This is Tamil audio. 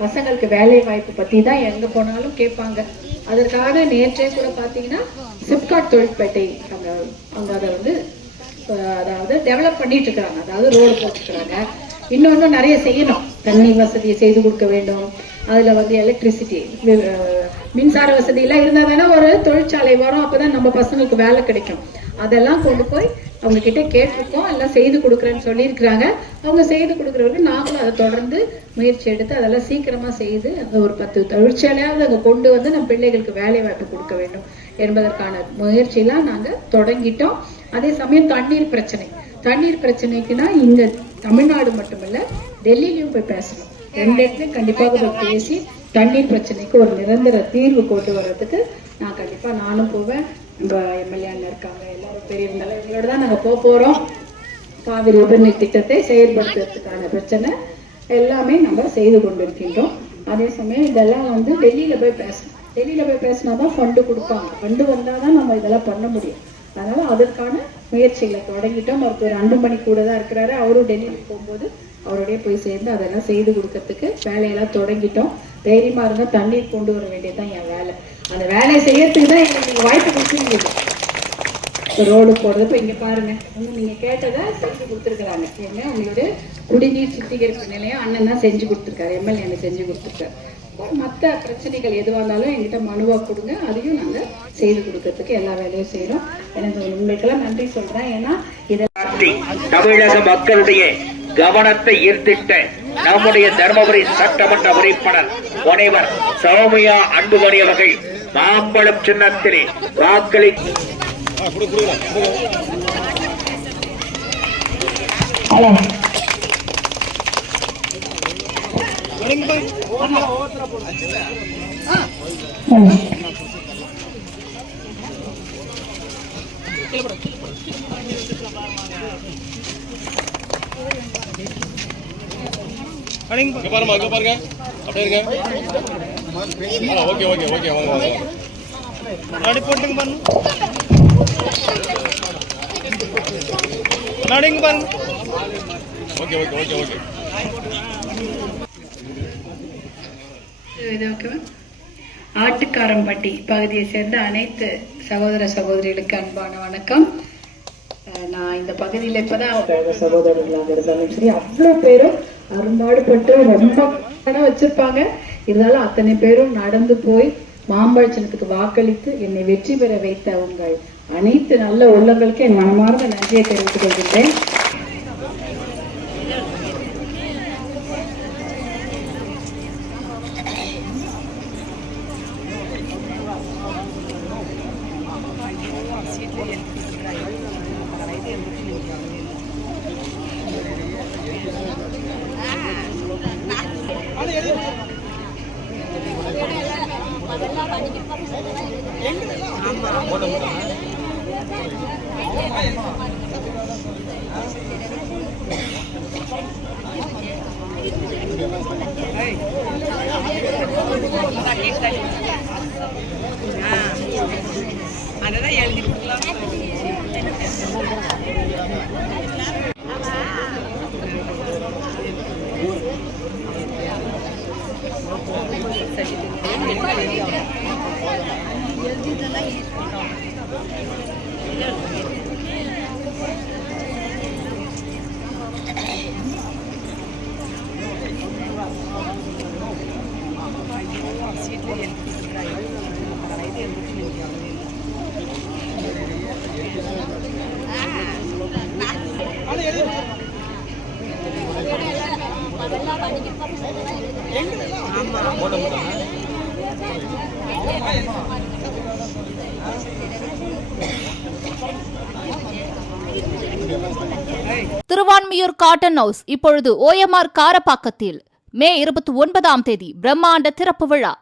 பசங்களுக்கு வேலை வாய்ப்பு பற்றி தான் எங்கே போனாலும் கேட்பாங்க. அதற்காக நேற்றே கூட பார்த்தீங்கன்னா சிப்காட் தொழிற்பேட்டை அங்கே அதை வந்து அதாவது டெவலப் பண்ணிட்டு இருக்கிறாங்க. அதாவது ரோடு போட்டுருக்குறாங்க. இன்னொன்று நிறைய செய்யணும். தண்ணி வசதியை செய்து கொடுக்க வேண்டும். அதில் வந்து எலக்ட்ரிசிட்டி மின்சார வசதியெல்லாம் இருந்தால் தானே ஒரு தொழிற்சாலை வரும். அப்போ தான் நம்ம பசங்களுக்கு வேலை கிடைக்கும். அதெல்லாம் கொண்டு போய் அவங்க கிட்ட கேட்டிருக்கோம். எல்லாம் செய்து கொடுக்குறேன்னு சொல்லியிருக்கிறாங்க. அவங்க செய்து கொடுக்குறவங்க நாங்களும் அதை தொடர்ந்து முயற்சி எடுத்து அதெல்லாம் சீக்கிரமாக செய்து அந்த ஒரு 10 தொழிற்சாலையாவது அங்கே கொண்டு வந்து நம்ம பிள்ளைகளுக்கு வேலை வாய்ப்பு கொடுக்க வேண்டும் என்பதற்கான முயற்சியெல்லாம் நாங்கள் தொடங்கிட்டோம். அதே சமயம் தண்ணீர் பிரச்சனைக்குன்னா இங்கே தமிழ்நாடு மட்டுமல்ல, டெல்லியிலையும் போய் பேசணும். 2 இடத்துலையும் கண்டிப்பாக போய் பேசி தண்ணீர் பிரச்சனைக்கு ஒரு நிரந்தர தீர்வு கொண்டு வர்றதுக்கு நான் கண்டிப்பாக நானும் போவேன். நம்ம எம்எல்ஏ இருக்காங்க, எல்லாரும் பெரியவங்க இவங்களோட தான் நாங்கள் போகிறோம். காவிரி உபரிநீர் திட்டத்தை செயல்படுத்துறதுக்கான பிரச்சனை எல்லாமே நம்ம செய்து கொண்டிருக்கின்றோம். அதே சமயம் இதெல்லாம் வந்து டெல்லியில் போய் பேசணும். டெல்லியில் போய் பேசினா தான் ஃபண்டு கொடுப்பாங்க. ஃபண்டு வந்தால் தான் நம்ம இதெல்லாம் பண்ண முடியும். அதனால அதற்கான முயற்சிகளை தொடங்கிட்டோம். மருத்துவர் அன்புமணி கூட தான் இருக்கிறாரு. அவரும் டெல்லியில் போகும்போது அவரோடய போய் சேர்ந்து அதெல்லாம் செய்து கொடுக்கறதுக்கு வேலையெல்லாம் தொடங்கிட்டோம். தைரியமா இருந்தால் தண்ணீர் கொண்டு வர வேண்டியதுதான் என் வேலை. அந்த வேலையை செய்யறதுக்கு தான் எங்களுக்கு வாய்ப்பு கொடுத்துருந்தது. ரோடு போடுறது இப்போ இங்கே பாருங்க, நீங்க கேட்டதை செஞ்சு கொடுத்துருக்குறாங்க. ஏன்னா உங்களுடைய குடிநீர் சுத்திகரிப்பு நிலையம் அண்ணன் தான் செஞ்சு கொடுத்துருக்காரு, எம்எல்ஏ செஞ்சு கொடுத்துருக்காரு. மற்ற பிரச்சனைகள் எதுவாக இருந்தாலும் எங்கிட்ட மனுவா கொடுங்க, அதையும் நாங்கள் செய்து கொடுக்கறதுக்கு எல்லா வேலையும் செய்யறோம். எனக்கு உங்களுக்கெல்லாம் நன்றி சொல்றேன். ஏன்னா இதை தமிழக மக்களுடைய கவனத்தை ஈர்த்திட்ட நம்முடைய தர்மபுரி சட்டமன்ற உறுப்பினர் முனைவர் சௌமியா அன்புமணி அவர்கள் மாம்பழம் சின்னத்திலே வாக்களி பாருங்க அப்படியே இருங்க. ஓகே ஓகே ஓகே வாங்க நாடி போட்டுங்க பாருங்க. நாடிங்க பாருங்க. ஓகே ஓகே ஓகே ஓகே இது ஓகேவா? ஆட்டுக்காரம்பட்டி பகுதியை சேர்ந்த அனைத்து சகோதர சகோதரிகளுக்கு அன்பான வணக்கம். நான் இந்த பகுதியில் இப்பதான் சகோதரர்களாக இருந்தாலும் சரி, அவ்வளோ பேரும் அரும்பாடுபட்டு ரொம்ப வச்சிருப்பாங்க. இருந்தாலும் அத்தனை பேரும் நடந்து போய் மாம்பழ சின்னத்துக்கு வாக்களித்து என்னை வெற்றி பெற வைத்த உங்கள் அனைத்து நல்ல உள்ளங்களுக்கு என் மனமார்ந்த நன்றியை தெரிவித்துக் கொள்கின்றேன். அதெல்லாம் எழுதி கொடுக்கலாம். திருவான்மியூர் காட்டன் ஹவுஸ் இப்பொழுது OMR காரப்பாக்கத்தில் மே 29ஆம் தேதி பிரம்மாண்ட திறப்பு விழா.